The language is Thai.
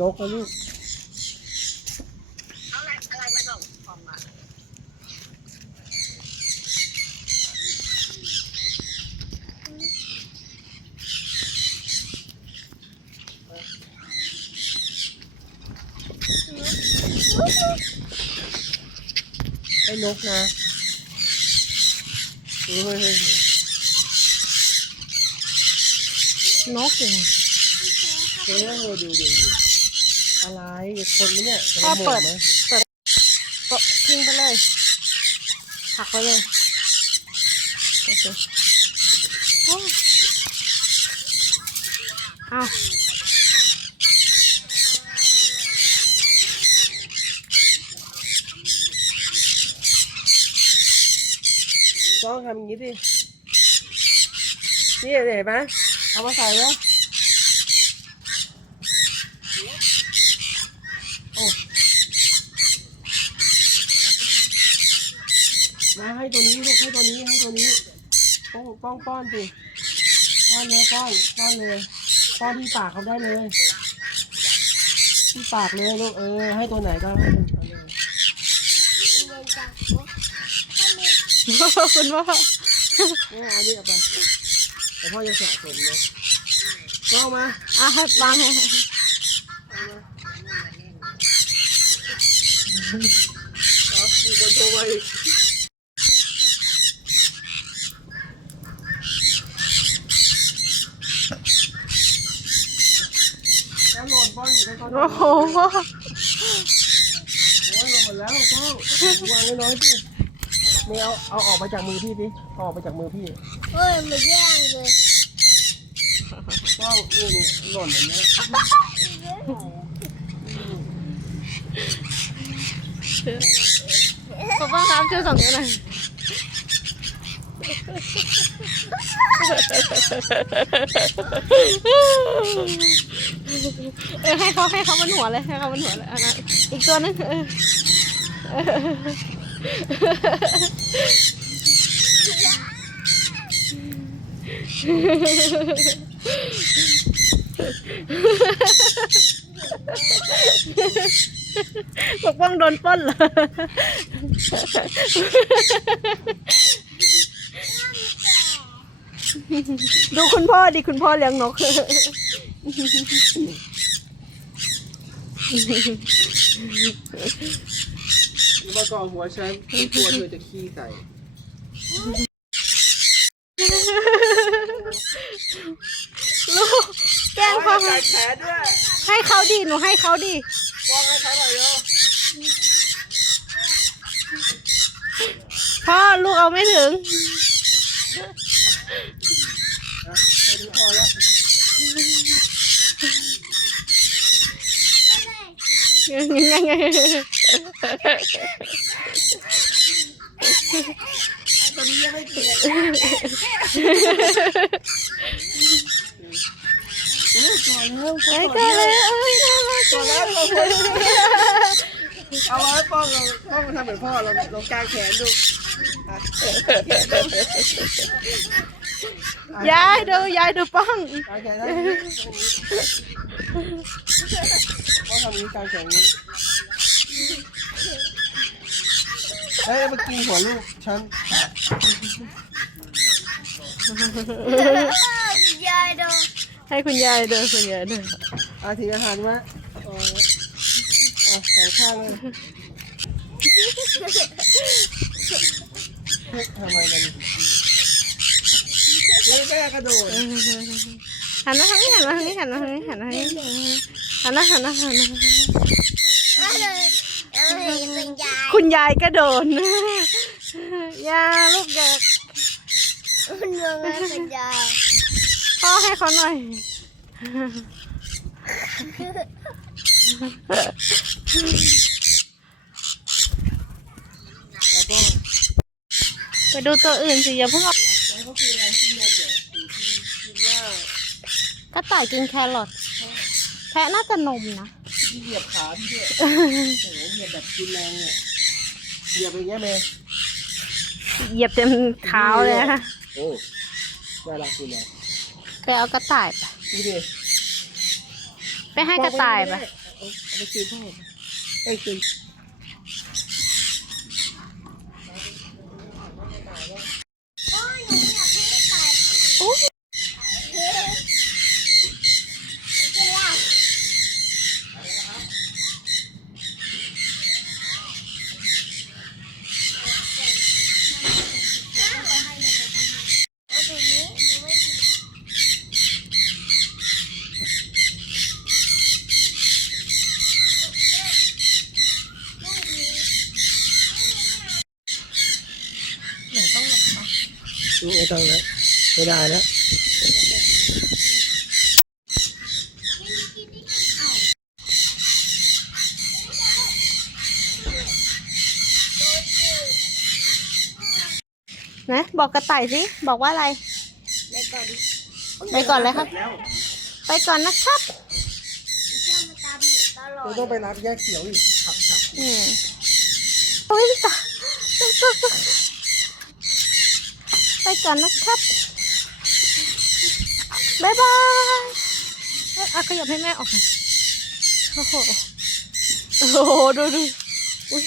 นกนะลูกเอาอะไรอะไรมาส่งของมาไอ้นกนะเฮ้ยเฮ้ยเฮ้ยนกอยู่เฮ้ยเฮ้ยดูดูดู อะไรคนไหมเนี่ยจะพ่อมาหมเปิดดไหมเปิดก็ทิ้งไปเลยผลักไปเลย โอเคโอ้เอาต้องทำอย่างนี้ดินี่เห็นไหมเอามาใส่แล้วโอ้มาให้ตัวนี้ลูกให้ตัวนี้ให้ตัวนี้ ป้องป้องป้อนสิป้อนเลยป้อนป้อนเลยป้อนที่ปากเขาได้เลย ที่ปากเลยลูกเออ ให้ตัวไหนก็ให้ตัวนั้นเลยคุณพ่อนี่เอาดิเอาไปแต่พ่อยังสะสมเลยก็เอามาอะให้วางให้ครับมีคนโทรมาอีกแล้วหล่นป้ อ้โอ้โหพ่อโอ้ยหล่นหมดแล้วป้อวางน้อยๆสินี่เอาเอาออกมาจากมือพี่สิเอาออกมาจากมือพี่เฮ้ยมาแย่งเลยป้อนี่นี่หล่นอย่างเงี้ยพ่อป้องครับช่วยส่งนิ้วหน่อย เออให้เขาให้เขาบนหัวเลยให้เขาบนหัวเลยอันนั้นอีกตัวนึงเออปกป้องโดนปล้นเหรอดูคุณพ่อดิคุณพ่อเลี้ยงนก แล้วมาก่อหัวฉันฉันกลัวเธอจะขี้ใส่ลูกแกล้งพ่อใส่แขนด้วยให้เขาดิหนูให้เขาดิป้องให้เขาหน่อยเร็วพ่อลูกเอาไม่ถึงนะไปดูพอแล้วยังไงตอนนี้ยังไม่เกิดเอแล้ว ไอ้ก็ เลยเอ้ยน่ารักก่จัอนงแล้วเราเอาไว้ป้องเราป้องมาทำเหมือนพ่อเราเรากางแขนดูอะ ยายดูยายดูป้องกางแขนนะพ่อทำนี้กางแขนอย่างนี้เฮ้ยมากินหัวลูกฉันยายดูให้คุณยายดินคุณยายดินอาทีอาหารมาอ๋ออะสองข้างเลยทำไมมัน กระโดดหันมาทางนี้หันมาทางนี้หันมาทางนี้หันมาทางนี้หันมาหันมาหันมาเอ้ยเอ้ยเป็นยายคุณยายก็โดนยาลูกเด็กมันยังไงเป็นยายพ่อให้เขาหน่อยแล้วก็ไปดูตัวอื่นสิอย่าเพิ่งเอาแล้วเขากินอะไรกินนมเหรอกินกินหญ้าก ระต่ายกินแครอทแพะน่าจะนมนะที่เหยียบขาพี่ด้วยโอ้โหเหยียบแบบรุนแรงเนี่ยเหยียบอย่างเงี้ยเมย์เหยียบเต็มเท้าเลยนะโอ้น่ารักจริงเลยไปเอากระต่ายไปดูดิไปให้กระต่ายไปเเอาเอาไปคืนพ่อไปคืน โอ้ยหนูอยากให้ตาย โอ้ย เฮ้ยจะลากเอาตัวนี้หนูไม่กิน หนูต้องหลบปะ ไม่ต้องแล้วไม่ได้แล้วนะบอกกระต่ายสิบอกว่าอะไร ไปก่อนไปก่อนเลยครับ ไปก่อนนะครับเชื่อมาตามหนูตลอเราดต้องไปรับแยกเขียวอีกขับขับ อืมโอ้ยตาย ไปก่อนนะครับ บ๊ายบายเอ้อะขยับให้แม่ออกค่ะโอ้โห โอ้โห ดูดูอุ้ย